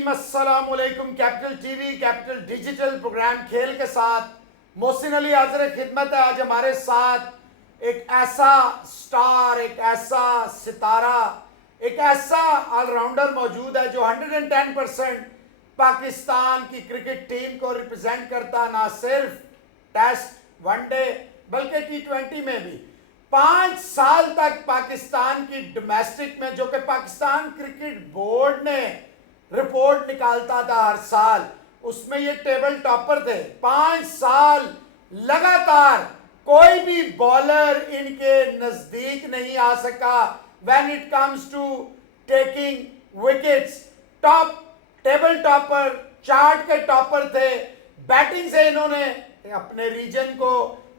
Team, अस्सलाम वालेकुम। Capital TV, Capital digital program खेल के साथ मोहसिन अली हाजिर खिदमत है। आज हमारे साथ एक ऐसा स्टार, एक ऐसा सितारा, एक ऐसा ऑलराउंडर मौजूद है जो 110% पाकिस्तान की क्रिकेट टीम को रिप्रेजेंट करता, ना सिर्फ टेस्ट वनडे बल्कि T20 में भी। 5 साल तक पाकिस्तान की डोमेस्टिक में, जो कि पाकिस्तान क्रिकेट बोर्ड ने रिपोर्ट निकालता था हर साल, उसमें ये टेबल टॉपर थे। 5 साल लगातार कोई भी बॉलर इनके नजदीक नहीं आ सका when it comes to taking wickets. Top table topper, chart के टॉपर थे। बैटिंग से इन्होंने अपने रीजन को,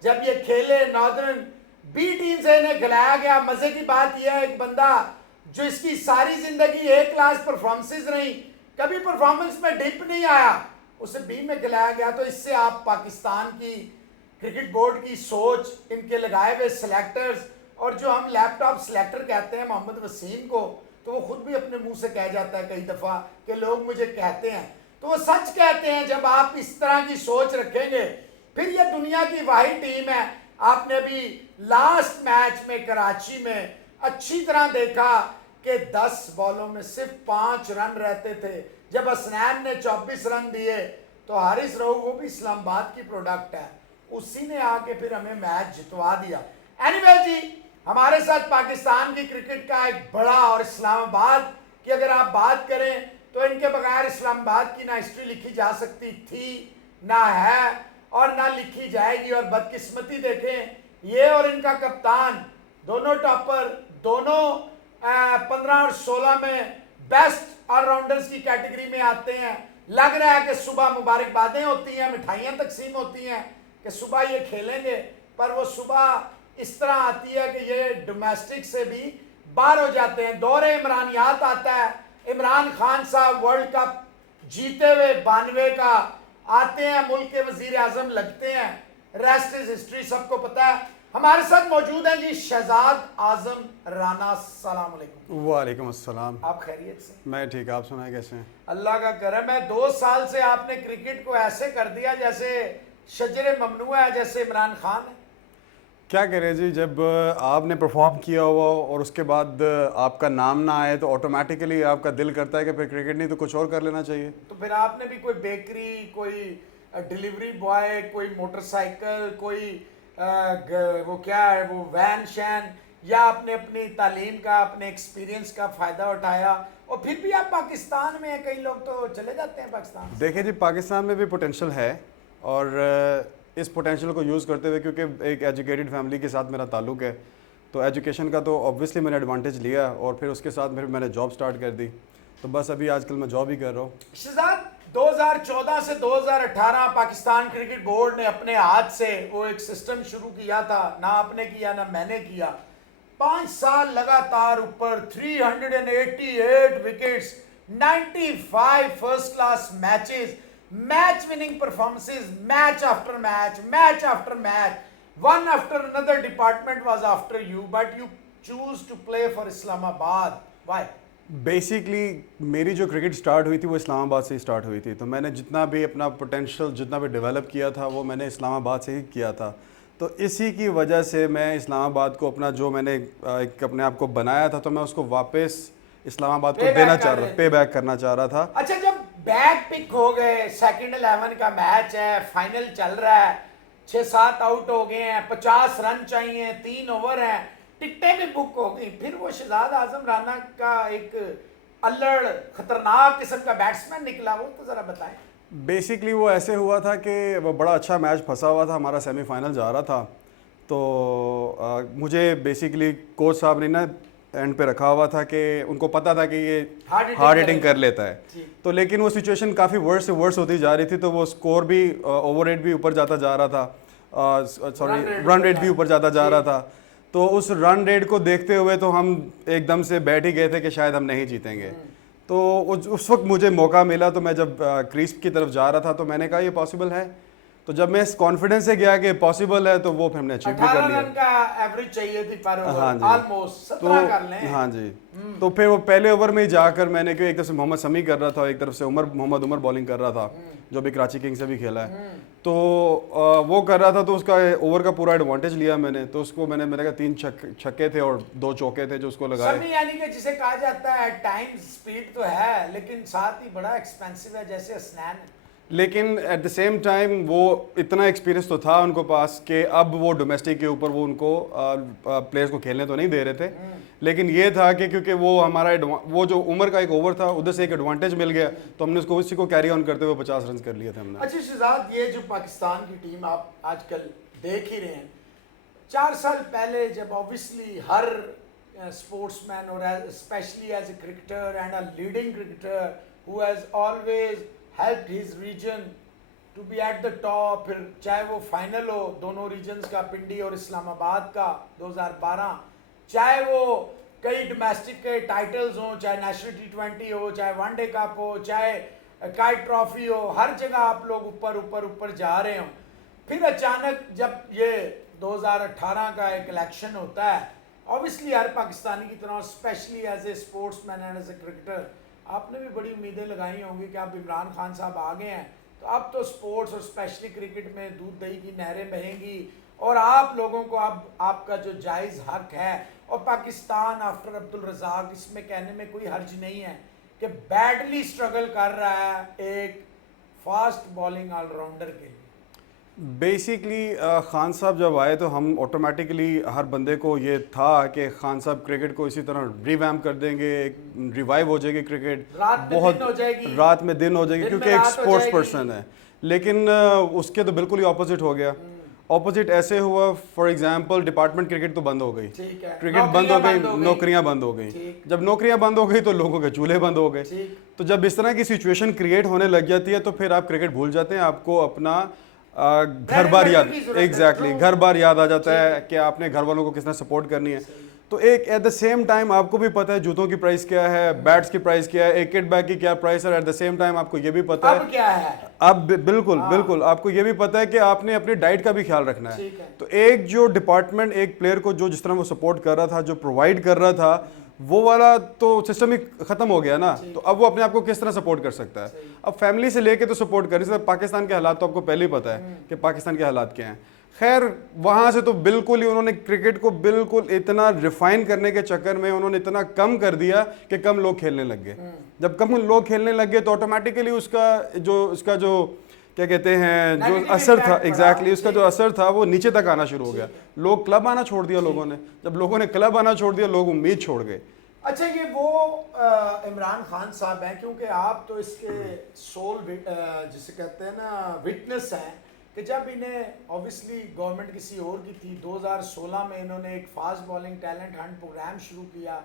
जब ये खेले नॉर्दर्न बी टीम से इन्हें खिलाया गया। मजे की बात यह है, एक बंदा जो इसकी सारी जिंदगी ए क्लास परफॉर्मेंसेस रही, कभी परफॉर्मेंस में डिप नहीं आया, उसे बी में खिलाया गया। तो इससे आप पाकिस्तान की क्रिकेट बोर्ड की सोच, इनके लगाए हुए सिलेक्टर्स, और जो हम लैपटॉप सिलेक्टर कहते हैं मोहम्मद वसीम को, तो वो खुद भी अपने मुंह से कह जाता है कई दफा कि लोग मुझे कहते हैं, तो वो सच कहते हैं। जब आप इस तरह की सोच रखेंगे, फिर ये दुनिया की वाहिद टीम है। आपने भी लास्ट मैच में कराची में अच्छी तरह देखा कि 10 बॉलों में सिर्फ 5 रन रहते थे। जब हसनैन ने 24 रन दिए तो हारिस रऊफ, वो भी इस्लामाबाद की प्रोडक्ट है, उसी ने आके फिर हमें मैच जितवा दिया। एनीवे जी, हमारे साथ पाकिस्तान की क्रिकेट का एक बड़ा, और इस्लामाबाद की अगर आप बात करें तो इनके बगैर इस्लामाबाद की ना हिस्ट्री लिखी जा सकती थी, ना है और ना लिखी जाएगी। और बदकिस्मती देखें, ये और इनका कप्तान दोनों टॉपर, दोनों 15 और 16 में बेस्ट ऑलराउंडर्स की कैटेगरी में आते हैं। लग रहा है कि सुबह मुबारकबादें होती हैं, मिठाइयाँ तकसीम होती हैं कि सुबह ये खेलेंगे, पर वो सुबह इस तरह आती है कि ये डोमेस्टिक से भी बाहर हो जाते हैं। दौरे इमरानियात आता है, इमरान खान साहब वर्ल्ड कप जीते हुए 92 का आते हैं, मुल्क के वजीर आजम लगते हैं, रेस्ट इज हिस्ट्री, सबको पता है। हमारे साथ मौजूद हैं जी शहजाद आजम राना। सलाम अलैकुम। वालेकुम अस्सलाम। आप खैरियत से? मैं ठीक, आप सुनाए कैसे हैं? अल्लाह का करम है। 2 साल से आपने क्रिकेट को ऐसे कर दिया जैसे शजरे ममनुआ है, जैसे इमरान खान है। क्या करें जी, जब आपने परफॉर्म किया हुआ और उसके बाद आपका नाम ना आए तो ऑटोमेटिकली आपका दिल करता है कि फिर क्रिकेट नहीं तो कुछ और कर लेना चाहिए। तो फिर आपने भी कोई बेकरी, कोई डिलीवरी बॉय, कोई मोटरसाइकिल, कोई वो क्या है, वो वैन शैन, या आपने अपनी तालीम का, अपने एक्सपीरियंस का फ़ायदा उठाया और फिर भी आप पाकिस्तान में हैं। कई लोग तो चले जाते हैं पाकिस्तान। देखिए जी, पाकिस्तान में भी पोटेंशियल है और इस पोटेंशियल को यूज़ करते हुए, क्योंकि एक एजुकेटेड फैमिली के साथ मेरा ताल्लुक़ है, तो एजुकेशन का तो ऑब्वियसली मैंने एडवांटेज लिया और फिर उसके साथ फिर मैंने जॉब स्टार्ट कर दी। तो बस अभी आजकल मैं जॉब ही कर रहा हूँ। शहजाद, 2014 से 2018 पाकिस्तान क्रिकेट बोर्ड ने अपने हाथ से वो एक सिस्टम शुरू किया था, ना आपने किया ना मैंने किया। 5 साल लगातार ऊपर, 388 wickets, 95 first class matches, match winning performances, match after match, match after match, one after another department was after you, but you choose to play for Islamabad. Why? Basically मेरी जो क्रिकेट स्टार्ट हुई थी वो इस्लामाबाद से ही start हुई थी। तो मैंने जितना भी अपना पोटेंशियल, जितना भी डेवलप किया था, वो मैंने इस्लामाबाद से ही किया था। तो इसी की वजह से मैं इस्लामाबाद को अपना, जो मैंने एक अपने आप को बनाया था, तो मैं उसको वापस इस्लामाबाद को देना चाह रहा, पे बैक करना चाह रहा था। अच्छा, जब बैक पिक हो गए, सेकंड 11 का मैच है, फाइनल चल रहा है, 6-7 आउट हो गए हैं, 50 रन चाहिए, 3 ओवर हैं, टिकटें भी बुक हो गई, फिर वो शहजाद आजम राना का एक अल्लड़ खतरनाक किस्म का बैट्समैन निकला, वो तो जरा बताएं। बेसिकली वो ऐसे हुआ था कि वो बड़ा अच्छा मैच फंसा हुआ था, हमारा सेमीफाइनल जा रहा था। तो मुझे बेसिकली कोच साहब ने ना एंड पे रखा हुआ था कि उनको पता था कि ये हार्ड हिटिंग कर लेता है। तो लेकिन वो सिचुएशन काफ़ी वर्स से वर्स होती जा रही थी, तो वो स्कोर भी, ओवर रेट भी ऊपर जाता जा रहा था, सॉरी रन रेट भी ऊपर जाता जा रहा था। तो उस रन रेट को देखते हुए तो हम एकदम से बैठ ही गए थे कि शायद हम नहीं जीतेंगे। तो उस वक्त मुझे मौका मिला, तो मैं जब क्रीज की तरफ जा रहा था तो मैंने कहा ये पॉसिबल है। तो जब मैं इस कॉन्फिडेंस से गया कि पॉसिबल है तो वो फिर हमने अचीव भी 18 कर लिया। रन का एवरेज चाहिए थी पर हाँ ओवर, जी। ऑलमोस्ट 17 कर लें। हाँ जी। तो फिर वो पहले ओवर में ही जाकर मैंने, क्योंकि एक तरफ से मोहम्मद शमी कर रहा था, एक तरफ से मोहम्मद उमर बॉलिंग कर रहा था, जो भी कराची किंग्स से भी खेला है, तो वो कर रहा था, तो उसका ओवर का पूरा एडवांटेज लिया मैंने। तो उसको मैंने, मेरे का 3 छक्के थे और 2 चौके थे जो उसको लगाए। शमी यानी कि जिसे कहा जाता है टाइम स्पीड तो है, लेकिन साथ ही बड़ा एक्सपेंसिव है जैसे हसनैन। लेकिन एट द सेम टाइम वो इतना एक्सपीरियंस तो था उनको पास कि अब वो डोमेस्टिक के ऊपर वो उनको प्लेयर्स को खेलने तो नहीं दे रहे थे, लेकिन ये था कि क्योंकि वो हमारा वो जो उम्र का एक ओवर था उधर से एक एडवांटेज मिल गया, तो हमने उसको उसी को कैरी ऑन करते हुए 50 रन कर लिए थे हमने। अच्छा शहजाद, ये जो पाकिस्तान की टीम आप आजकल देख ही रहे हैं, 4 साल पहले जब ऑब्वियसली हर स्पोर्ट्समैन और specially as a cricketer and a leading cricketer who has always helped his region to be at the top, फिर चाहे वो फाइनल हो दोनों रीजन्स का, पिंडी और इस्लामाबाद का 2012, चाहे वो कई डोमेस्टिक के टाइटल्स हों, चाहे नेशनल T20 हो, चाहे वनडे कप हो, चाहे काइट ट्रॉफी हो, हर जगह आप लोग ऊपर ऊपर ऊपर जा रहे हो। फिर अचानक जब ये 2018 का एक इलेक्शन होता है, ऑब्वियसली हर पाकिस्तानी की तरह specially as a sportsman and as a cricketer आपने भी बड़ी उम्मीदें लगाई होंगी कि अब इमरान खान साहब आ गए हैं तो अब तो स्पोर्ट्स और स्पेशली क्रिकेट में दूध दही की नहरें बहेंगी और आप लोगों को अब आपका जो जायज़ हक है, और पाकिस्तान आफ्टर अब्दुल रज़ाक इसमें कहने में कोई हर्ज नहीं है कि बैडली स्ट्रगल कर रहा है एक फास्ट बॉलिंग ऑलराउंडर के लिए। बेसिकली खान साहब जब आए तो हम ऑटोमेटिकली हर बंदे को ये था कि खान साहब क्रिकेट को इसी तरह रिवैम्प कर देंगे, रिवाइव हो जाएगी क्रिकेट, बहुत रात में दिन हो जाएगी क्योंकि एक स्पोर्ट्स पर्सन है। लेकिन उसके तो बिल्कुल ही ऑपोजिट हो गया। ऑपोजिट ऐसे हुआ, फॉर एग्जांपल डिपार्टमेंट क्रिकेट तो बंद हो गई, क्रिकेट बंद हो गई, नौकरियां बंद हो गई। जब नौकरियां बंद हो गई तो लोगों के चूल्हे बंद हो गए। तो जब इस तरह की सिचुएशन क्रिएट होने लग जाती है तो फिर आप क्रिकेट भूल जाते हैं, आपको अपना घर बार याद, एग्जैक्टली घर बार याद आ जाता है कि आपने घर वालों को किस तरह सपोर्ट करनी है। तो एक एट द सेम टाइम आपको भी पता है जूतों की प्राइस क्या है, बैट्स की प्राइस क्या है, एक किट बैग की क्या प्राइस है, एट द सेम टाइम आपको ये भी पता है अब क्या है, अब बिल्कुल आपको ये भी पता है कि आपने अपनी डाइट का भी ख्याल रखना है। तो एक जो डिपार्टमेंट एक प्लेयर को जो जिस तरह वो सपोर्ट कर रहा था, जो प्रोवाइड कर रहा था, वो वाला तो सिस्टम ही खत्म हो गया ना। तो अब वो अपने आप को किस तरह सपोर्ट कर सकता है? अब फैमिली से लेके तो सपोर्ट कर नहीं सकता। पाकिस्तान के हालात तो आपको पहले ही पता है कि पाकिस्तान के हालात क्या हैं। खैर वहाँ से तो बिल्कुल ही उन्होंने क्रिकेट को बिल्कुल इतना रिफाइन करने के चक्कर में उन्होंने इतना कम कर दिया कि कम लोग खेलने लग गए। जब कम लोग खेलने लग गए तो ऑटोमेटिकली उसका जो क्या कहते हैं, जो असर था, एग्जैक्टली उसका जो असर था वो नीचे तक आना शुरू हो गया। लोग क्लब आना छोड़ दिया लोगों ने। जब लोगों ने क्लब आना छोड़ दिया, लोग उम्मीद छोड़ गए। अच्छा, ये वो इमरान खान साहब हैं, क्योंकि आप तो इसके सोल जिसे कहते हैं ना विटनेस हैं कि जब इन्हें ऑब्वियसली गवर्नमेंट किसी और की थी, 2016 में इन्होंने एक fast bowling talent hunt program शुरू किया,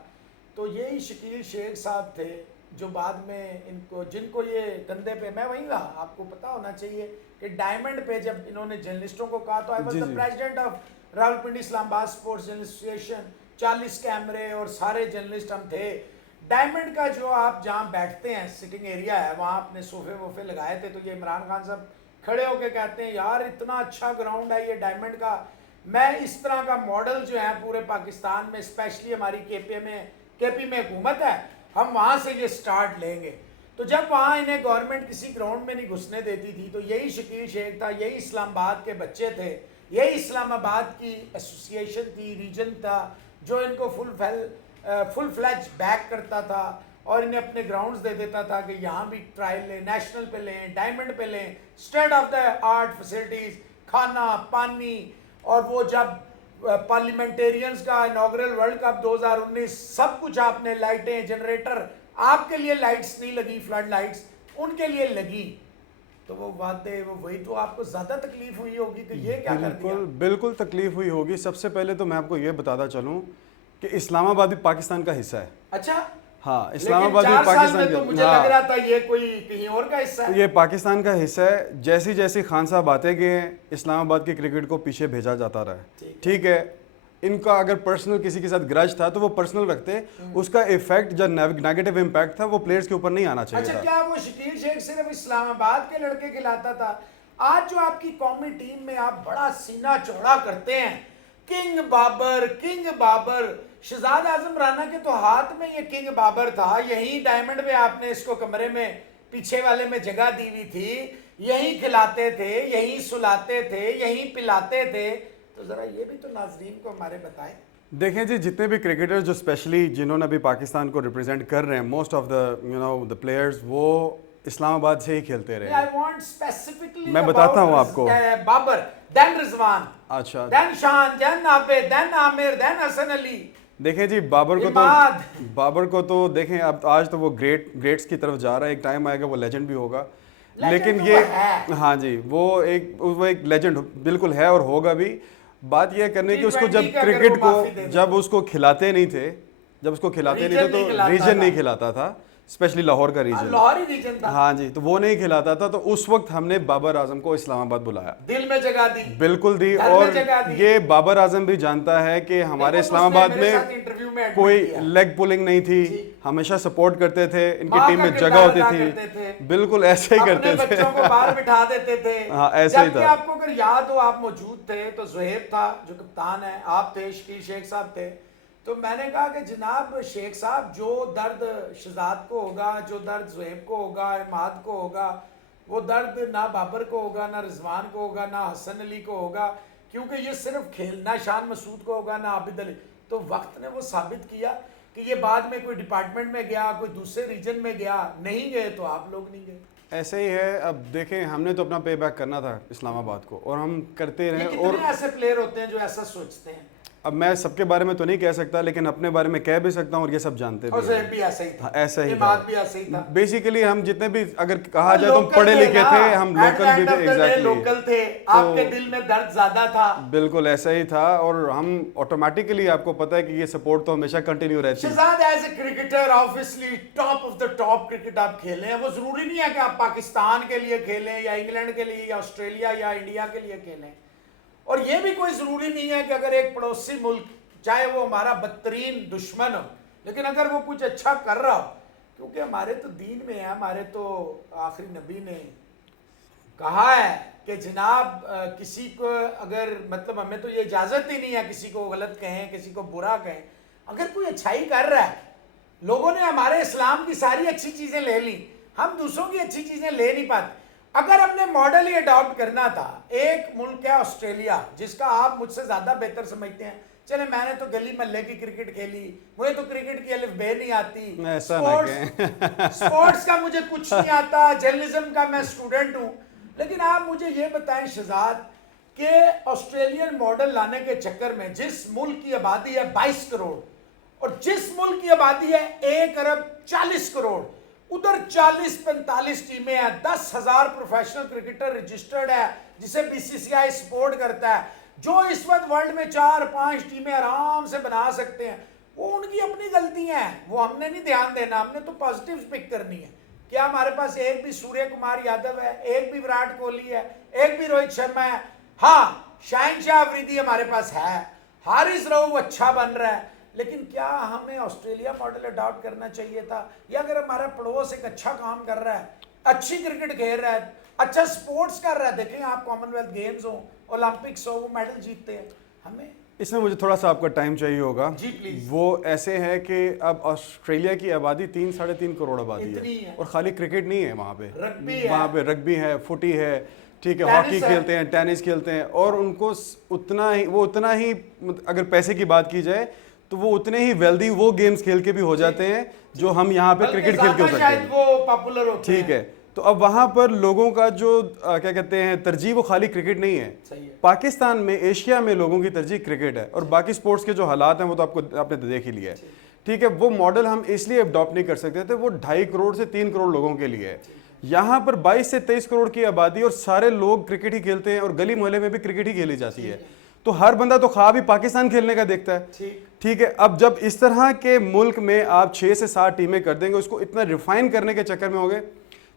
तो यही शकील शेख साहब थे जो बाद में इनको, जिनको ये कंधे पे, मैं वहीं था, आपको पता होना चाहिए कि डायमंड पे जब इन्होंने जर्नलिस्टों को कहा तो I was the president of Rawalpindi Islamabad sports journalist association, 40 कैमरे और सारे जर्नलिस्ट हम थे। डायमंड का जो आप जहाँ बैठते हैं सिटिंग एरिया है, वहाँ अपने सोफे वोफे लगाए थे, तो ये इमरान खान साहब खड़े होके कहते हैं यार इतना अच्छा ग्राउंड है ये डायमंड का, मैं इस तरह का मॉडल जो है पूरे पाकिस्तान में, स्पेशली हमारी केपी में हुकूमत है, हम वहाँ से ये स्टार्ट लेंगे। तो जब वहाँ इन्हें गवर्नमेंट किसी ग्राउंड में नहीं घुसने देती थी तो यही शकील शेख था, यही इस्लामाबाद के बच्चे थे, यही इस्लामाबाद की एसोसिएशन थी, रीजन था, जो इनको फुल फ्लैज बैक करता था और इन्हें अपने ग्राउंड्स दे देता था कि यहाँ भी ट्रायल लें, नेशनल पे लें, डायमंड पे लें, state of the art facilities, खाना पानी। और वो जब पार्लियामेंटेरियंस का इनॉग्रल वर्ल्ड कप 2019, सब कुछ आपने, लाइटें, जनरेटर, आपके लिए लाइट्स नहीं लगी, फ्लड लाइट्स उनके लिए लगी, तो वो वादे वो वही, तो आपको ज़्यादा तकलीफ हुई होगी कि ये क्या कर दिया? बिल्कुल तकलीफ हुई होगी। सबसे पहले तो मैं आपको ये बताता चलूँ कि इस्लामाबाद भी पाकिस्तान का हिस्सा है। अच्छा, हाँ, इस्लामाबाद भी पाकिस्तान तो मुझे लग रहा था ये कोई कहीं और का हिस्सा है। ये पाकिस्तान का हिस्सा है। जैसे जैसे खान साहब आते गए, इस्लामाबाद के क्रिकेट को पीछे भेजा जाता रहा है। ठीक है, इनका अगर पर्सनल किसी के साथ ग्रज था तो वो पर्सनल रखते, उसका इफेक्ट जो नेगेटिव इम्पैक्ट था वो प्लेयर्स के ऊपर नहीं आना चाहिए। अच्छा, क्या वो शकील शेख सिर्फ इस्लामाबाद के लड़के खिलाता था? आज जो आपकी कौमी टीम में आप बड़ा सीना चौड़ा करते हैं, किंग बाबर, शहजाद आजम राना के तो हाथ में ये किंग बाबर था, यही डायमंड में आपने इसको कमरे में पीछे वाले में जगह दी हुई थी, यही खिलाते थे, यही सुलाते थे, यही पिलाते थे। तो जरा ये भी तो नाजरीन को हमारे बताएं। देखें जी, जितने भी क्रिकेटर्स जो स्पेशली जिन्होंने अभी पाकिस्तान को रिप्रेजेंट कर रहे हैं, मोस्ट ऑफ द प्लेयर्स वो इस्लामाबाद से ही खेलते रहे। I want specifically मैं बताता हूँ about, आपको। बाबर, then रिजवान, अच्छा, then शान, then Abid, then Aamir, then Hasan Ali. देखें जी, इमाद। बाबर को तो देखें, अब आज तो वो ग्रेट्स की तरफ जा रहा है, एक टाइम आएगा वो लेजेंड भी होगा। Legend लेकिन तो ये वो है। हाँ जी, वो एक लेजेंड बिल्कुल है और होगा भी। बात यह करने की उसको T20 जब का अगर क्रिकेट वो माफी दे को दे। जब उसको खिलाते नहीं थे, तो रीजन नहीं खिलाता था, स्पेशली लाहौर का रीजन। लाहौरी रीजन था। हाँ जी, तो वो नहीं खिलाता था, तो उस वक्त हमने बाबर आजम को इस्लामाबाद बुलाया, दिल में जगह दी, बिल्कुल दी। घर में और जगह दी। ये बाबर आजम भी जानता है कि हमारे इस्लामाबाद इंटरव्यू में कोई लेग पुलिंग नहीं थी, हमेशा सपोर्ट करते थे, इनकी माँ टीम का में किरदार जगह होती अदा थी, करते थे। बिल्कुल ऐसे ही अपने करते थे। बच्चों को बाहर बिठा देते थे। हाँ, ऐसे ही जबकि था। आपको अगर याद हो, आप मौजूद थे, तो ज़ुहैब था जो कप्तान है, आप थे, शकील शेख साहब थे। तो मैंने कहा कि जनाब शेख साहब, जो दर्द शहजाद को होगा, जो दर्द ज़ुहैब को होगा, इमाद को होगा, वो दर्द ना बाबर को होगा, ना रिजवान को होगा, ना हसन अली को होगा, क्योंकि ये सिर्फ खेलना शान मसूद को होगा, ना आबिद अली। तो वक्त ने वो साबित किया कि ये बाद में कोई डिपार्टमेंट में गया, कोई दूसरे रीजन में गया, नहीं गए तो आप लोग नहीं गए। ऐसे ही है। अब देखें, हमने तो अपना पे बैक करना था इस्लामाबाद को, और हम करते रहे। कितने और ऐसे प्लेयर होते हैं जो ऐसा सोचते हैं। अब मैं सबके बारे में तो नहीं कह सकता, लेकिन अपने बारे में कह भी सकता हूँ, और ये सब जानते और भी ज़ुहैब हैं। भी ऐसा ही था, हाँ, ऐसा ही इमाद था। भी ऐसा ही था। बेसिकली हम जितने भी, अगर कहा जाए तो हम लोकल पढ़े लिखे ना, थे, हम at the लोकल भी end थे, of the day exactly local थे। आपके दिल में दर्द ज्यादा था। बिल्कुल ऐसा ही था, और हम ऑटोमेटिकली, आपको पता है कि ये सपोर्ट तो हमेशा कंटिन्यू रहती है। Shahzad as a cricketer obviously top of the top cricket आप खेले हैं। वो जरूरी नहीं है कि आप पाकिस्तान के लिए खेलें, या इंग्लैंड के लिए, या ऑस्ट्रेलिया या इंडिया के लिए खेलें। और ये भी कोई जरूरी नहीं है कि अगर एक पड़ोसी मुल्क, चाहे वो हमारा बदतरीन दुश्मन हो, लेकिन अगर वो कुछ अच्छा कर रहा हो, क्योंकि हमारे तो दीन में है, हमारे तो आखिरी नबी ने कहा है कि जनाब किसी को अगर, मतलब हमें तो ये इजाज़त ही नहीं है किसी को गलत कहें, किसी को बुरा कहें। अगर कोई अच्छाई कर रहा है, लोगों ने हमारे इस्लाम की सारी अच्छी चीज़ें ले ली, हम दूसरों की अच्छी चीज़ें ले नहीं पाते। अगर अपने मॉडल ही अडॉप्ट करना था, एक मुल्क है ऑस्ट्रेलिया, जिसका आप मुझसे ज़्यादा बेहतर समझते हैं। चले, मैंने तो गली महल्ले की क्रिकेट खेली, मुझे तो क्रिकेट की अलिफ बे नहीं आती, ऐसा ना कहें। स्पोर्ट्स का मुझे कुछ नहीं आता, जर्नलिज्म का मैं स्टूडेंट हूँ। लेकिन आप मुझे ये बताएं शहजाद, कि ऑस्ट्रेलियन मॉडल लाने के चक्कर में जिस मुल्क की आबादी है 22 करोड़, और जिस मुल्क की आबादी है 1 अरब 40 करोड़, उधर 40-45 टीमें हैं, 10,000 प्रोफेशनल क्रिकेटर रजिस्टर्ड है, जिसे बीसीसीआई सपोर्ट करता है, जो इस वक्त वर्ल्ड में 4-5 टीमें आराम से बना सकते हैं। वो उनकी अपनी गलतियां हैं, वो हमने नहीं ध्यान देना, हमने तो पॉजिटिव पिक करनी है। क्या हमारे पास एक भी सूर्य कुमार यादव है, एक भी विराट कोहली है, एक भी रोहित शर्मा है? हाँ, शाहिनशाह अफरीदी हमारे पास है, हारिस रऊफ अच्छा बन रहा है, लेकिन क्या हमें ऑस्ट्रेलिया मॉडल अडॉप्ट करना चाहिए था? या अगर हमारा पड़ोस एक अच्छा काम कर रहा है, अच्छी क्रिकेट खेल रहा है, अच्छा स्पोर्ट्स कर रहा है, देखें आप कॉमनवेल्थ गेम्स हो, ओलंपिक्स हो, वो मेडल जीतते हैं, हमें इसमें मुझे थोड़ा सा आपका टाइम चाहिए होगा जी प्लीज। वो ऐसे है कि अब ऑस्ट्रेलिया की आबादी 3-3.5 करोड़ आबादी है, और खाली क्रिकेट नहीं है वहाँ पे, रग्बी है, वहाँ पे रग्बी है, फुटी है, ठीक है, हॉकी खेलते हैं, टेनिस खेलते हैं, और उनको उतना ही अगर पैसे की बात की जाए तो वो उतने ही वेल्दी वो गेम्स खेल के भी हो जाते हैं जो हम यहाँ पे क्रिकेट खेल के हो सकते हैं, वो पॉपुलर होते हैं। ठीक है। तो अब वहाँ पर लोगों का जो क्या कहते हैं तरजीह, वो खाली क्रिकेट नहीं है। सही है। पाकिस्तान में, एशिया में लोगों की तरजीह क्रिकेट है, और बाकी स्पोर्ट्स के जो हालात हैं वो तो आपने देख ही लिया है, ठीक है। वो मॉडल हम इसलिए अडॉप्ट नहीं कर सकते थे, वो 2.5 करोड़ से 3 करोड़ लोगों के लिए है। यहाँ पर 22 से 23 करोड़ की आबादी, और सारे लोग क्रिकेट ही खेलते हैं, और गली मोहल्ले में भी क्रिकेट ही खेली जाती है, तो हर बंदा तो ख्वाब ही पाकिस्तान खेलने का देखता है, ठीक है। अब जब इस तरह के मुल्क में आप 6 से 7 टीमें कर देंगे, उसको इतना रिफाइन करने के चक्कर में हो गए,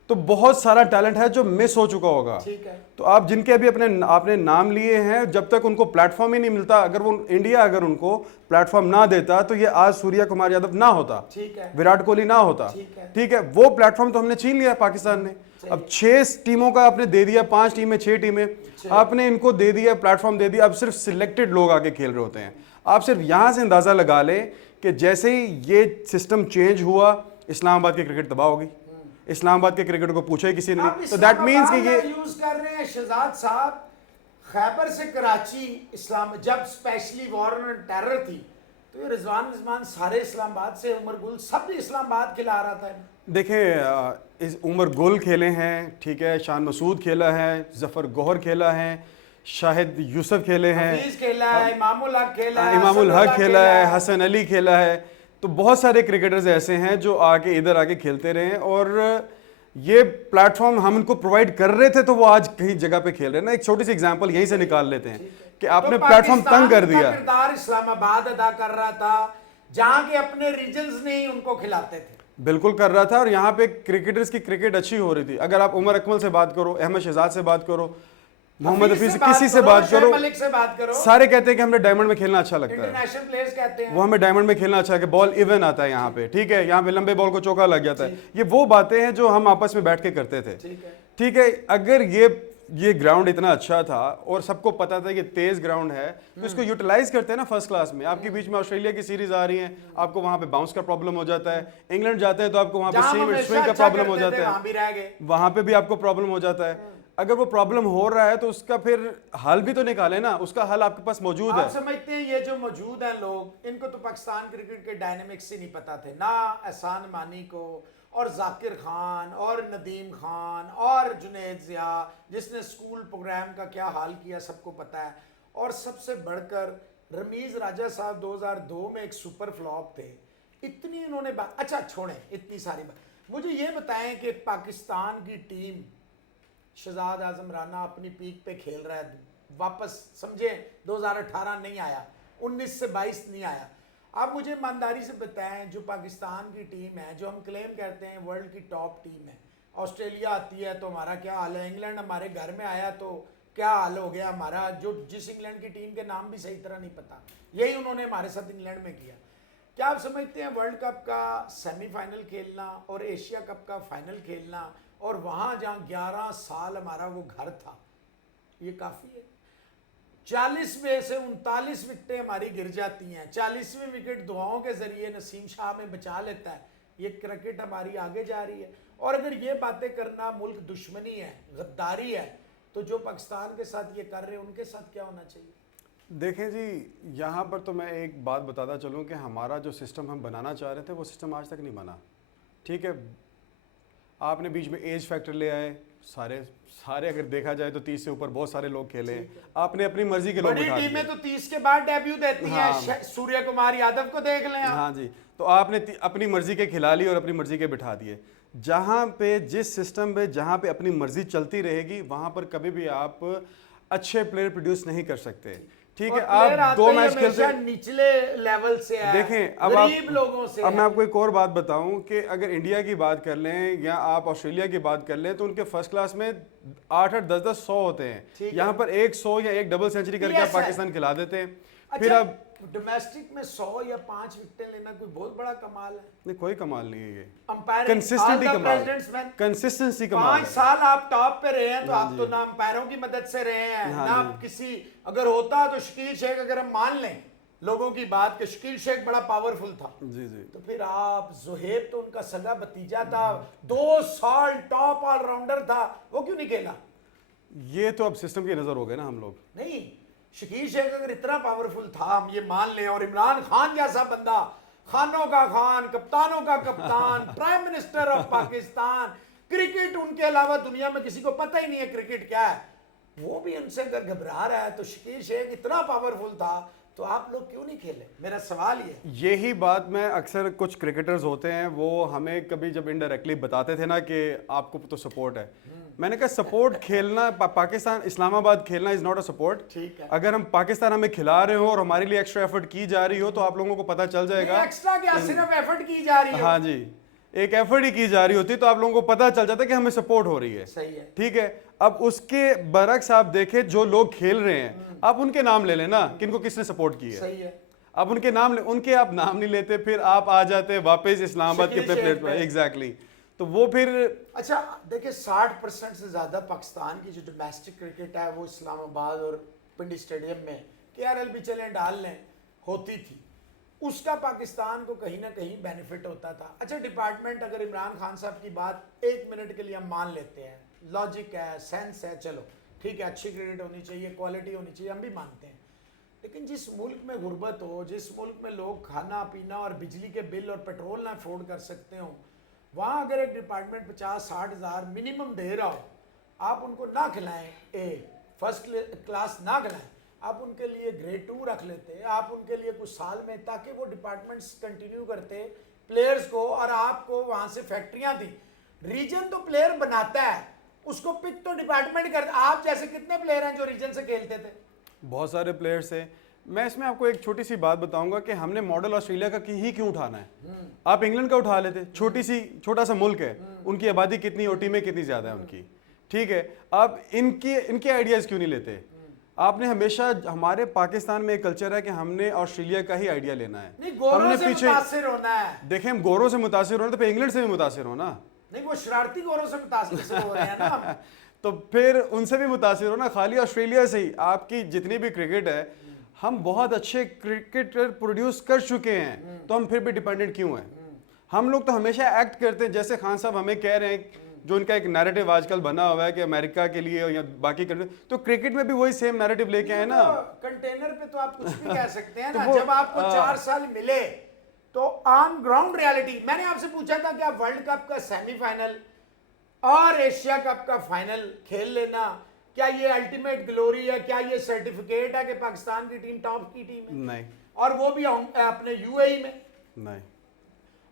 तो बहुत सारा टैलेंट है जो मिस हो चुका होगा। ठीक है। तो आप जिनके अभी आपने नाम लिए हैं, जब तक उनको प्लेटफॉर्म ही नहीं मिलता, अगर वो इंडिया अगर उनको प्लेटफॉर्म ना देता तो ये आज सूर्या कुमार यादव ना होता, ठीक है, विराट कोहली ना होता। ठीक है, वो प्लेटफॉर्म तो हमने छीन लिया पाकिस्तान ने। अब 6 टीमों का आपने दे दिया, 5 टीमें 6 टीमें आपने इनको दे दिया, प्लेटफॉर्म दे दिया। अब सिर्फ सिलेक्टेड लोग आके खेल रहे होते हैं। आप सिर्फ यहां से अंदाजा लगा लें कि जैसे ही ये सिस्टम चेंज हुआ, इस्लामाबाद की क्रिकेट तबाह होगी। इस्लामाबाद के क्रिकेट को पूछा ही किसी ने नहीं, तो दैट मींस कि ये यूज कर रहे हैं शहजाद साहब। खैबर से कराची इस्लाम जब स्पेशली वॉर ऑन टेरर थी, तो ये रिजवान सारे इस्लामाबाद से, उमर गुल सब इस्लामाबाद खिला रहा था। देखें, इस उमर गुल खेले हैं, ठीक है, शान मसूद खेला है, जफर गौहर खेला है, शाहिद यूसुफ खेले हैं, खेला है, इमामुल हक खेला है, इमामुल हक खेला है, हसन अली खेला है। तो बहुत सारे क्रिकेटर्स ऐसे हैं जो आके इधर आके खेलते रहे, और ये प्लेटफॉर्म हम इनको प्रोवाइड कर रहे थे, तो वो आज कहीं जगह पे खेल रहे हैं ना। एक छोटी सी एग्जांपल यहीं से निकाल लेते हैं कि आपने प्लेटफॉर्म तंग कर दिया। किरदार इस्लामाबाद अदा कर रहा था, जहां के अपने रीजन्स नहीं उनको खिलाते थे। बिल्कुल कर रहा था, और यहाँ पे क्रिकेटर्स की क्रिकेट अच्छी हो रही थी। अगर आप उमर अकमल से बात करो, अहमद शहजाद से बात करो, मोहम्मद हफीज से, किसी से बात करो, मलिक से बात करो, सारे कहते हैं कि हमें डायमंड में खेलना अच्छा लगता है। इंटरनेशनल प्लेयर्स कहते हैं वो हमें डायमंड में खेलना अच्छा है कि बॉल इवन आता है यहाँ पे, ठीक है, यहाँ पे लंबे बॉल को चौका लग जाता है। ये वो बातें हैं जो हम आपस में बैठ के करते थे। ठीक है, अगर ये ग्राउंड इतना अच्छा था और सबको पता था कि तेज ग्राउंड है, तो इसको यूटिलाइज करते हैं ना फर्स्ट क्लास में। आपके बीच में ऑस्ट्रेलिया की सीरीज आ रही है, आपको वहां पे बाउंस का प्रॉब्लम हो जाता है। इंग्लैंड जाते हैं तो आपको वहां पे स्विंग का प्रॉब्लम हो जाता है, वहां पे भी आपको प्रॉब्लम हो जाता है। अगर वो प्रॉब्लम हो रहा है तो उसका फिर हल भी तो निकाले ना, उसका हल आपके पास मौजूद है। आप समझते हैं ये जो मौजूद हैं लोग, इनको तो पाकिस्तान क्रिकेट के डायनामिक्स ही नहीं पता थे ना। एहसान मानी को और जाकिर खान और नदीम खान और जुनैद ज़िया, जिसने स्कूल प्रोग्राम का क्या हाल किया सबको पता है। और सबसे बढ़कर रमीज राजा साहब 2002 में एक सुपर फ्लॉप थे। इतनी इन्होंने बात, अच्छा छोड़ें इतनी सारी बात, मुझे ये बताएं कि पाकिस्तान की टीम शहजाद आजम राना अपनी पीक पे खेल रहा है, वापस समझे 2018 नहीं आया, 19 से 22 नहीं आया। आप मुझे ईमानदारी से बताएं, जो पाकिस्तान की टीम है, जो हम क्लेम करते हैं वर्ल्ड की टॉप टीम है, ऑस्ट्रेलिया आती है तो हमारा क्या हाल है, इंग्लैंड हमारे घर में आया तो क्या हाल हो गया हमारा, जो जिस इंग्लैंड की टीम के नाम भी सही तरह नहीं पता, यही उन्होंने हमारे साथ इंग्लैंड में किया। क्या आप समझते हैं वर्ल्ड कप का सेमीफाइनल खेलना और एशिया कप का फाइनल खेलना, और वहाँ जहाँ 11 साल हमारा वो घर था, ये काफ़ी है। 40 में से 39 विकेटें हमारी गिर जाती हैं, 40वीं विकेट दुआओं के जरिए नसीम शाह में बचा लेता है। ये क्रिकेट हमारी आगे जा रही है। और अगर ये बातें करना मुल्क दुश्मनी है, गद्दारी है, तो जो पाकिस्तान के साथ ये कर रहे हैं उनके साथ क्या होना चाहिए? देखें जी, यहाँ पर तो मैं एक बात बताता चलूँ कि हमारा जो सिस्टम हम बनाना चाह रहे थे वो सिस्टम आज तक नहीं बना। ठीक है, आपने बीच में एज फैक्टर ले आए, सारे अगर देखा जाए तो 30 से ऊपर बहुत सारे लोग खेले, आपने अपनी मर्जी के लोग बिठा दिए। टीमें तो 30 के बाद डेब्यू देती हैं, सूर्य कुमार यादव को देख लें। हाँ जी, तो आपने अपनी मर्जी के खिला लिए और अपनी मर्जी के बिठा दिए। जहाँ पे जिस सिस्टम में जहाँ पे अपनी मर्जी चलती रहेगी, वहाँ पर कभी भी आप अच्छे प्लेयर प्रोड्यूस नहीं कर सकते। ठीक है, आप 2 मैच खेलते हैं, निचले लेवल से है, देखें अब गरीब लोगों से। अब मैं आपको एक और बात बताऊं कि अगर इंडिया की बात कर लें या आप ऑस्ट्रेलिया की बात कर लें, तो उनके फर्स्ट क्लास में 8-8, 10-10, 100 होते हैं। यहाँ पर 100 या एक डबल सेंचुरी करके आप पाकिस्तान खिला देते हैं। फिर अब डोमेस्टिक में 100 या 5 विकेटें लेना कोई बहुत बड़ा कमाल है? नहीं, कोई कमाल नहीं है ये। कंसिस्टेंसी कमाल। 5 साल आप टॉप पे रहे हैं, तो आप तो ना अंपायरों की मदद से रहे हैं, ना किसी, अगर होता तो शकील शेख, अगर हम मान लें लोगों की बात कि शकील शेख बड़ा पावरफुल था, जी जी, तो फिर आप जुहेब तो उनका सगा भतीजा था, 2 साल टॉप ऑलराउंडर था, वो क्यों नहीं खेला? ये तो अब सिस्टम की नजर हो गए ना हम लोग। नहीं, शकील शेख अगर इतना पावरफुल था, हम ये मान लें, और इमरान खान जैसा बंदा, खानों का खान, कप्तानों का कप्तान, prime minister of Pakistan, cricket उनके अलावा दुनिया में किसी को पता ही नहीं है क्रिकेट क्या है, वो भी उनसे अगर घबरा रहा है, तो शकील शेख इतना पावरफुल था, तो आप लोग क्यों नहीं खेले? मेरा सवाल ये। यही बात मैं अक्सर, कुछ क्रिकेटर्स होते हैं वो हमें कभी जब इनडायरेक्टली बताते थे ना कि आपको तो सपोर्ट है, मैंने कहा सपोर्ट खेलना, पाकिस्तान इस्लामाबाद खेलना इज नॉट अ सपोर्ट। ठीक है, अगर हम पाकिस्तान हमें खिला रहे हो और हमारे लिए एक्स्ट्रा एफर्ट की जा रही हो, तो आप लोगों को पता चल जाएगा एक्स्ट्रा क्या, सिर्फ एफर्ट की जा रही है। हाँ जी, एक एफर्ट ही की जा रही होती तो आप लोगों को पता चल जाता कि हमें सपोर्ट हो रही है। सही है। ठीक है, अब उसके बरक्स आप देखें जो लोग खेल रहे हैं, आप उनके नाम ले लेना किनको किसने सपोर्ट की है। सही है। आप उनके नाम उनके आप नाम नहीं लेते, फिर आप आ जाते वापस इस्लामाबाद के शकील अपने शेख प्लेट पर। पे। एग्जैक्टली, तो वो फिर अच्छा देखिए 60% से ज़्यादा पाकिस्तान की जो डोमेस्टिक क्रिकेट है वो इस्लामाबाद और पिंडी स्टेडियम में KRL भी चलें डाल लें होती थी, उसका पाकिस्तान को कहीं ना कहीं बेनिफिट होता था। अच्छा डिपार्टमेंट, अगर इमरान खान साहब की बात एक मिनट के लिए हम मान लेते हैं, लॉजिक है, सेंस है, चलो ठीक है, अच्छी क्रिकेट होनी चाहिए, क्वालिटी होनी चाहिए, हम भी मानते हैं, लेकिन जिस मुल्क में गुर्बत हो, जिस मुल्क में लोग खाना पीना और बिजली के बिल और पेट्रोल ना अफोर्ड कर सकते हो, वहाँ अगर एक डिपार्टमेंट 50-60 हज़ार मिनिमम दे रहा हो, आप उनको ना खिलाएं, फर्स्ट क्लास ना खिलाएं, आप उनके लिए ग्रेड 2 रख लेते, आप उनके लिए कुछ साल में, ताकि वो डिपार्टमेंट्स कंटिन्यू करते प्लेयर्स को, और आपको वहाँ से फैक्ट्रियाँ दी। रीजन तो प्लेयर बनाता है, उसको पिक तो डिपार्टमेंट करता। आप जैसे कितने प्लेयर हैं जो रीजन से खेलते थे? बहुत सारे प्लेयर्स हैं। मैं इसमें आपको एक छोटी सी बात बताऊंगा कि हमने मॉडल ऑस्ट्रेलिया का ही क्यों उठाना है। आप इंग्लैंड का उठा लेते, छोटा सा मुल्क है, उनकी आबादी कितनी, ओटी में कितनी ज्यादा है उनकी, ठीक है, आप इनके आइडियाज क्यों नहीं लेते? आपने हमेशा, हमारे पाकिस्तान में एक कल्चर है कि हमने ऑस्ट्रेलिया का ही आइडिया लेना है। नहीं, गोरों हमने से मुतासिर होना है। देखें, हम गोरों से मुतासिर होना तो फिर इंग्लैंड से भी मुतासिर होना। नहीं, वो शरारती गोरों से मुतासिर हो रहे हैं ना हम। तो फिर उनसे भी मुतासिर हो ना, खाली ऑस्ट्रेलिया से ही। आपकी जितनी भी क्रिकेट है, हम बहुत अच्छे क्रिकेटर प्रोड्यूस कर चुके हैं, तो हम फिर भी डिपेंडेंट क्यों हैं? हम लोग तो हमेशा एक्ट करते हैं जैसे खान साहब हमें कह रहे हैं, जो उनका एक नैरेटिव आजकल बना हुआ है कि अमेरिका के लिए या बाकी कंट्री, तो क्रिकेट में भी वही सेम नैरेटिव लेके आए ना। कंटेनर पे तो आप कुछ भी कह सकते हैं ना। जब आपको 4 साल मिले तो ऑन ग्राउंड रियलिटी, मैंने आपसे पूछा था कि आप वर्ल्ड कप का सेमीफाइनल और एशिया कप का फाइनल खेल लेना, क्या ये अल्टीमेट ग्लोरी है? क्या ये सर्टिफिकेट है कि पाकिस्तान की टीम टॉप की टीम है? नहीं, और वो भी अपने UAE में। नहीं,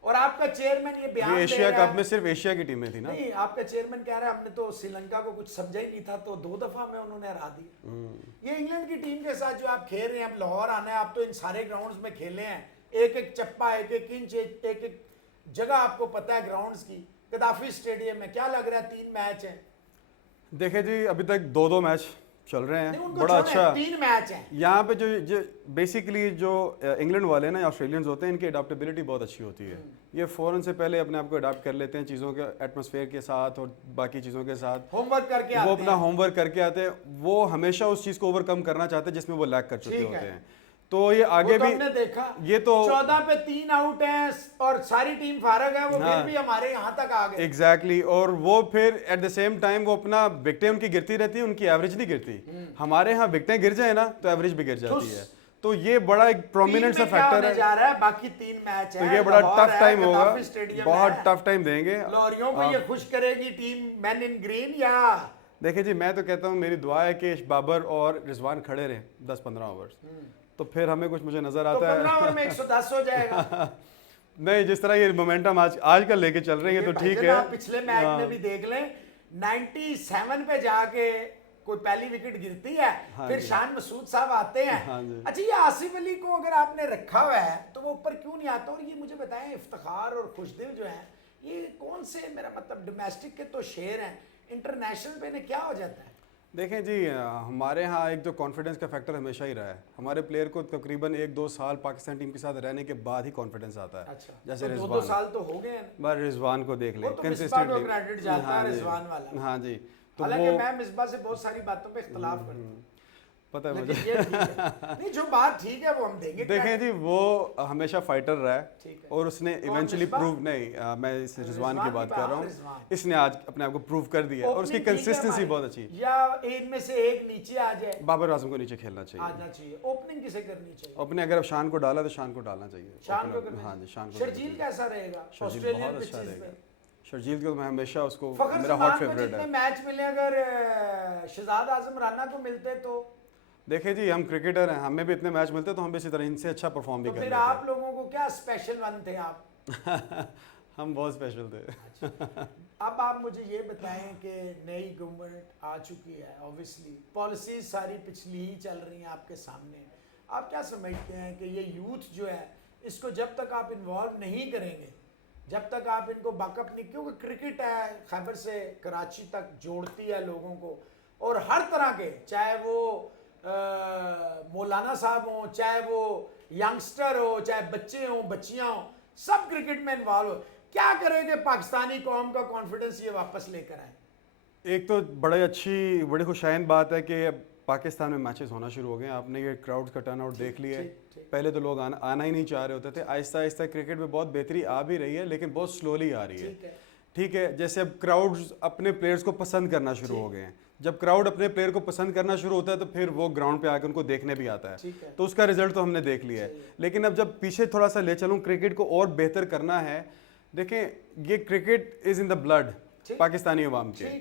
और आपका चेयरमैन ये बयान ये दे एशिया रहा है, कप में सिर्फ एशिया की टीमें थी ना। नहीं, आपका चेयरमैन कह रहा है हमने तो श्रीलंका को कुछ समझा ही नहीं था, तो 2 दफा में उन्होंने हरा दिया। ये इंग्लैंड की टीम के साथ जो आप खेल रहे हैं, अब लाहौर आना है, आप तो इन सारे ग्राउंड्स में खेले हैं, एक एक चप्पा, एक एक इंच, एक एक जगह आपको पता है ग्राउंड्स की। गद्दाफी स्टेडियम में क्या लग रहा है 3 मैच है? देखे जी, अभी तक 2-2 मैच चल रहे नहीं, हैं, उनको बड़ा छोड़ें, अच्छा। 3 मैच हैं। यहाँ पे जो बेसिकली जो इंग्लैंड वाले ना या ऑस्ट्रेलियंस होते हैं, इनकी अडाप्टेबिलिटी बहुत अच्छी होती है। ये फ़ौरन से पहले अपने आप को अडाप्ट कर लेते हैं चीज़ों के एटमॉस्फेयर के साथ और बाकी चीज़ों के साथ। होमवर्क करके वो आते अपना हैं। होमवर्क करके आते हैं, वो हमेशा उस चीज़ को ओवरकम करना चाहते हैं जिसमें वो लैक कर चुके ठीक होते है। हैं। तो ये आगे वो तो भी हमने देखा, ये तो 14 पे 3 आउट हैं और सारी टीम फारग है, वो हाँ। फिर भी हमारे यहाँ तक आ गए। एग्जैक्टली और वो फिर एट द सेम टाइम वो अपना विकेटें उनकी गिरती रहती है, उनकी एवरेज नहीं गिरती। हमारे यहाँ विकेटें गिर जाए ना तो एवरेज भी गिर जाती है। तो ये बड़ा एक प्रोमिनेंट सा फैक्टर है। जा रहा है, बाकी 3 मैच तो है, ये बड़ा लाहौर टफ है, टाइम होगा, गद्दाफी स्टेडियम बहुत है। टफ टाइम देंगे लाहौरियों को ये खुश करेगी टीम मैन इन ग्रीन या? देखिए जी, मैं तो कहता हूँ, मेरी दुआ है कि बाबर और रिजवान खड़े रहे 10-15 ओवर्स, तो फिर हमें कुछ मुझे नजर तो आता 15 है। ओवर में 110 हो जाएगा। नहीं, जिस तरह ये मोमेंटम आजकल लेके चल रही है तो ठीक है। आप पिछले मैच में भी देख लें, 97 पे जाके कोई पहली विकेट गिरती है, फिर शान मसूद साहब आते हैं। हाँ जी। अच्छा, ये आसिफ अली को अगर आपने रखा हुआ है तो वो ऊपर क्यों नहीं आता? और ये मुझे बताएं, इफ्तिखार और खुशदिल जो है, ये कौन से, मेरा मतलब डोमेस्टिक के तो शेर हैं, इंटरनेशनल पे ने क्या हो जाता है? देखें जी, हमारे यहाँ एक जो कॉन्फिडेंस का फैक्टर हमेशा ही रहा है। हमारे प्लेयर को तकरीबन 1-2 साल पाकिस्तान टीम के साथ रहने के बाद ही कॉन्फिडेंस आता है। अच्छा, जैसे तो रिजवान, 2-2 साल तो हो गए हैं। बार रिजवान को देख लें वो तो मिसबा को क्रेडिट जाता है, जी, रिजवान वाला। हाँ जी, तो हालांकि वो मैं मिसबा से बहुत सारी बातों पे इख्तलाफ करता हूँ, पता है लेकिन मुझे। ये ठीक है। नहीं, जो बात ठीक है वो हम देंगे। देखें जी, वो हमेशा फाइटर रहा ठीक है। है और उसने कौन, इवेंचुअली मिसबा? प्रूव नहीं, मैं इस रिजवान की बात कर रहा रिजवान। हूँ, इसने आज अपने आप को प्रूव कर दिया और उसकी ओपनिंग ठीक है कंसिस्टेंसी हमारी, बहुत अच्छी है। या इनमें से एक नीचे आ जाए, बाबर आजम को नीचे खेलना चाहिए। आना चाहिए। ओपनिंग किसे करनी चाहिए? अपने अगर अब शान को डाला तो शान को डालना चाहिए। शान को Opener, करना हाँ जी, चाहिए। शान को शर्जील कैसा रहेगा शर्जील ऑस्ट्रेलियन बहुत अच्छा पिचेस रहेगा। पे? शर्जील को मैं हमेशा उसको फखर मेरा हॉट जमान को फेवरेट जितने है। मैच मिले अगर शहजाद आजम राना को मिलते तो देखिए जी, हम क्रिकेटर हैं, हमें भी इतने मैच मिलते तो हम भी इसी तरह इनसे अच्छा परफॉर्म भी कर फिर लेते। आप लोगों को क्या स्पेशल वन थे आप? हम बहुत स्पेशल थे। अब आप मुझे ये बताएं कि नई गवर्नमेंट आ चुकी है, ऑब्वियसली पॉलिसीज सारी पिछली ही चल रही हैं आपके सामने, आप क्या समझते हैं कि ये यूथ जो है, इसको जब तक आप इन्वॉल्व नहीं करेंगे जब तक आप इनको बकअप नहीं, क्योंकि क्रिकेट है खैबर से कराची तक जोड़ती है लोगों को, और हर तरह के, चाहे वो मौलाना साहब हो, चाहे वो यंगस्टर हो, चाहे बच्चे हो, बच्चियां हो, सब क्रिकेट में इन्वॉल्व हो। क्या करेंगे पाकिस्तानी कौम का कॉन्फिडेंस ये वापस लेकर आए? एक तो बड़ी खुशाइन बात है कि अब पाकिस्तान में मैचेस होना शुरू हो गए हैं। आपने ये क्राउड्स का टर्नआउट देख लिया है। ठीक। पहले तो लोग आना ही नहीं चाह रहे होते थे। आहिस्ता आहिस्ता क्रिकेट में बहुत बेहतरी आ भी रही है, लेकिन बहुत स्लोली आ रही है। ठीक है, जैसे अब क्राउड्स अपने प्लेयर्स को पसंद करना शुरू हो गए हैं। जब क्राउड अपने प्लेयर को पसंद करना शुरू होता है तो फिर वो ग्राउंड पे आकर उनको देखने भी आता है। तो उसका रिजल्ट तो हमने देख लिया है। लेकिन अब जब पीछे थोड़ा सा ले चलूँ, क्रिकेट को और बेहतर करना है। देखें, ये cricket is in the blood Pakistani अवाम के।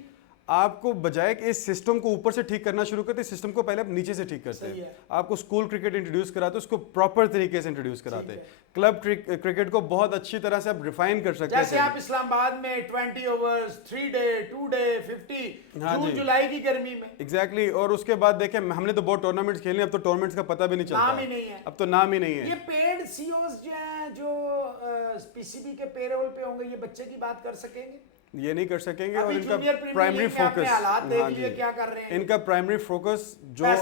आपको बजाय कि इस सिस्टम को ऊपर से ठीक करना शुरू करते, इस सिस्टम को पहले आप नीचे से ठीक करते हैं। आपको स्कूल क्रिकेट इंट्रोड्यूस कराते, उसको प्रॉपर तरीके से इंट्रोड्यूस कराते। क्लब क्रिकेट को बहुत अच्छी तरह से आप रिफाइन कर सकते हैं। जैसे आप इस्लामाबाद में 20 ओवर्स, 3 डे, 2 डे, 50 जून जुलाई की गर्मी में। एग्जैक्टली। और उसके बाद देखें, हमने तो बहुत टूर्नामेंट्स खेले, अब तो टूर्नामेंट्स का पता भी नहीं चलता, नाम ही नहीं है। अब तो नाम ही नहीं है। ये पेड सीओस जो हैं, जो पीसीबी के पेरोल पे होंगे, ये बच्चे की बात कर सकेंगे? ये नहीं कर सकेंगे। और इनका प्राइमरी प्राइमरी फोकस, हालात देख लिए क्या कर रहे हैं। इनका प्राइमरी फोकस जो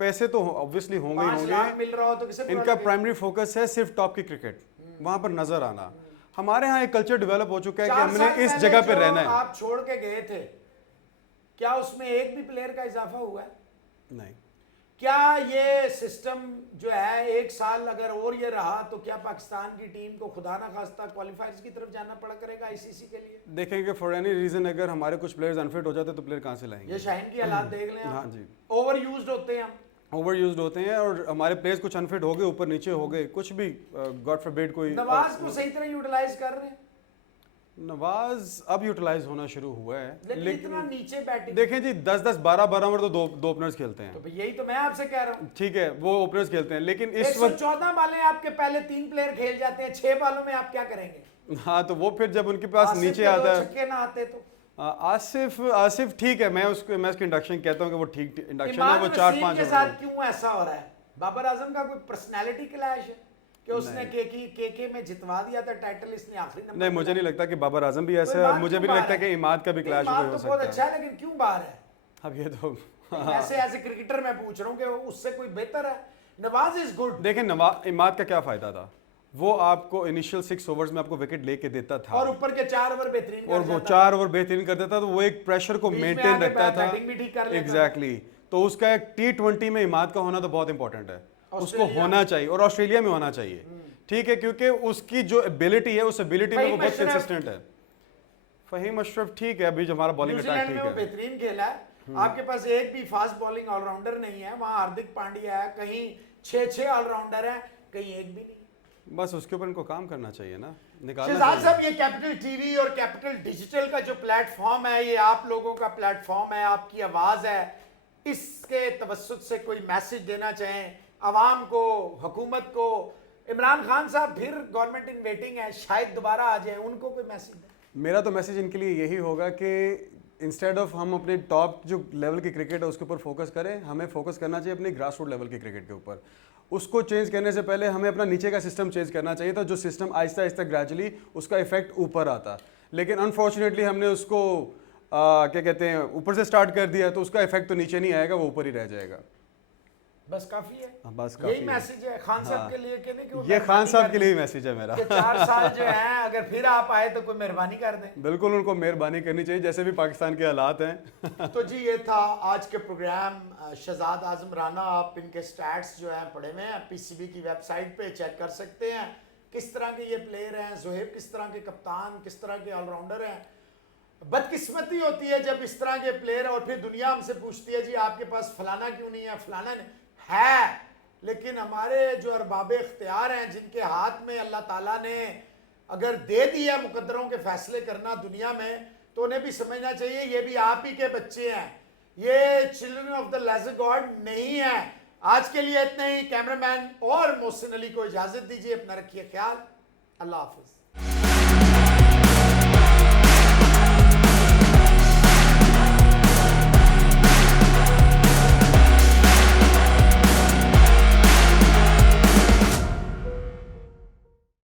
पैसे तो ऑब्वियसली होंगे ही होंगे, मिल रहा हो तो किसे इनका प्राइमरी फोकस है सिर्फ टॉप की क्रिकेट, वहां पर नजर आना। हमारे यहाँ एक कल्चर डेवलप हो चुका है कि हमने इस जगह पे रहना है। आप छोड़ के गए थे, क्या उसमें एक भी प्लेयर का इजाफा हुआ है? नहीं। क्या ये सिस्टम जो है 1 साल अगर और ये रहा तो क्या पाकिस्तान की टीम को खुदा ना खास्ता क्वालिफायर्स की तरफ जाना पड़ा करेगा आईसीसी के लिए? देखेंगे फॉर एनी रीजन अगर हमारे कुछ प्लेयर्स अनफिट हो जाते तो प्लेयर कहाँ से लाएंगे? ये शाहीन की हालात देख लें। हाँ जी, ओवर यूज्ड होते हैं हम, ओवर यूज्ड होते हैं, और हमारे प्लेयर्स कुछ अनफिट हो गए, ऊपर नीचे हो गए, कुछ भी गॉड फॉरबिड कोई। नवाज को सही तरह यूटिलाइज कर रहे हैं? नवाज अब यूटिलाइज होना शुरू हुआ है, लेकिन इतना नीचे बैटिंग। देखें जी, 10-10 12-12 ओवर तो दो ओपनर्स खेलते हैं। तो यही तो मैं आपसे कह रहा हूँ। ठीक है, वो ओपनर्स खेलते हैं, लेकिन इस वक्त 114 बालें आपके पहले 3 प्लेयर खेल जाते हैं, 6 बालों में आप क्या करेंगे? हाँ, तो वो फिर जब उनके पास नीचे आता है, छक्के ना आते तो। आसिफ ठीक है, मैं उसके इंडक्शन कहता हूँ कि वो ठीक इंडक्शन है, वो 4-5 के साथ क्यों ऐसा हो रहा है? बाबर आजम का कोई पर्सनैलिटी क्लैश है कि उसने केके में जितवा दिया था टाइटल, इसने आखिरी नंबर? नहीं, मुझे नहीं लगता कि बाबर आजम भी ऐसा है, और मुझे भी नहीं लगता कि इमाद का भी क्लैश हो सकता है। बहुत अच्छा है, लेकिन क्यों बाहर है? अब ये तो ऐसे एज ए क्रिकेटर मैं पूछ रहा हूँ कि उससे कोई बेहतर है? Nawaz is good. देखें, इमाद का क्या फायदा था? वो आपको इनिशियल 6 ओवर्स में आपको विकेट लेके देता था, और ऊपर के 4 ओवर बेहतरीन, और वो 4 ओवर बेहतरीन कर देता था, तो वो एक प्रेशर को मेंटेन रखता था। एग्जैक्टली। तो उसका एक T20 में इमाद का होना तो बहुत इंपॉर्टेंट है, उसको होना चाहिए, और ऑस्ट्रेलिया में होना चाहिए। ठीक है, क्योंकि उसकी जो एबिलिटी है, उस एबिलिटी में वो बहुत कंसिस्टेंट है। फहीम अशरफ ठीक है, अभी जो हमारा बॉलिंग अटैक ठीक है, बेहतरीन खेला है। आपके पास एक भी फास्ट बॉलिंग ऑलराउंडर नहीं है, वहां हार्दिक पांड्या है, कहीं 6 ऑलराउंडर है, कहीं एक भी नहीं। बस उसके ऊपर इनको काम करना चाहिए ना, शहजाद साहब, ये कैपिटल टीवी और कैपिटल डिजिटल का जो प्लेटफॉर्म है, ये आप लोगों का प्लेटफॉर्म है, आपकी आवाज है। इसके तवस्सुत से कोई मैसेज देना चाहें अवाम को, हुकूमत को? इमरान खान साहब फिर गवर्नमेंट इन वेटिंग है, शायद दोबारा आ जाए, उनको कोई मैसेज दें? मेरा तो मैसेज इनके लिए यही होगा कि इंस्टेड ऑफ हम अपने टॉप जो लेवल की क्रिकेट है उसके ऊपर फोकस करें, हमें फोकस करना चाहिए अपनी ग्रास रूट लेवल की क्रिकेट के ऊपर। उसको चेंज करने से पहले हमें अपना नीचे का सिस्टम चेंज करना चाहिए था, जो सिस्टम आहिस्ता आहिस्ता ग्रेजुअली उसका इफेक्ट ऊपर आता। लेकिन अनफॉर्चुनेटली हमने उसको क्या कहते हैं, ऊपर से स्टार्ट कर दिया, तो उसका इफेक्ट तो नीचे नहीं आएगा, वो ऊपर ही रह जाएगा। बस काफी है, बस काफी यही मैसेज है खान साहब के लिए कि नहीं? कि ये खान साहब के लिए मैसेज है मेरा। 4 साल जो है, अगर फिर आप आए तो कोई मेहरबानी कर दें। बिल्कुल, उनको मेहरबानी करनी चाहिए, जैसे भी पाकिस्तान के हालात हैं। तो जी, ये था आज के प्रोग्राम। शहजाद आजम राना, आप इनके स्टैट्स जो है पढ़े हुए हैं, पीसीबी की वेबसाइट पे चेक कर सकते हैं किस तरह के ये प्लेयर हैं। जोहेब किस तरह के कप्तान, किस तरह के ऑलराउंडर हैं। बदकिस्मती होती है जब इस तरह के प्लेयर, और फिर दुनिया हमसे पूछती है जी आपके पास फलाना क्यों नहीं है, फलाना नहीं है। लेकिन हमारे जो अरबाब इख्तियार हैं, जिनके हाथ में अल्लाह ताला ने अगर दे दिया मुकद्दरों के फैसले करना दुनिया में, तो उन्हें भी समझना चाहिए ये भी आप ही के बच्चे हैं, ये children of the lesser god नहीं है। आज के लिए इतना ही। कैमरामैन और मोहसिन अली को इजाजत दीजिए, अपना रखिए ख्याल। अल्लाह हाफिज।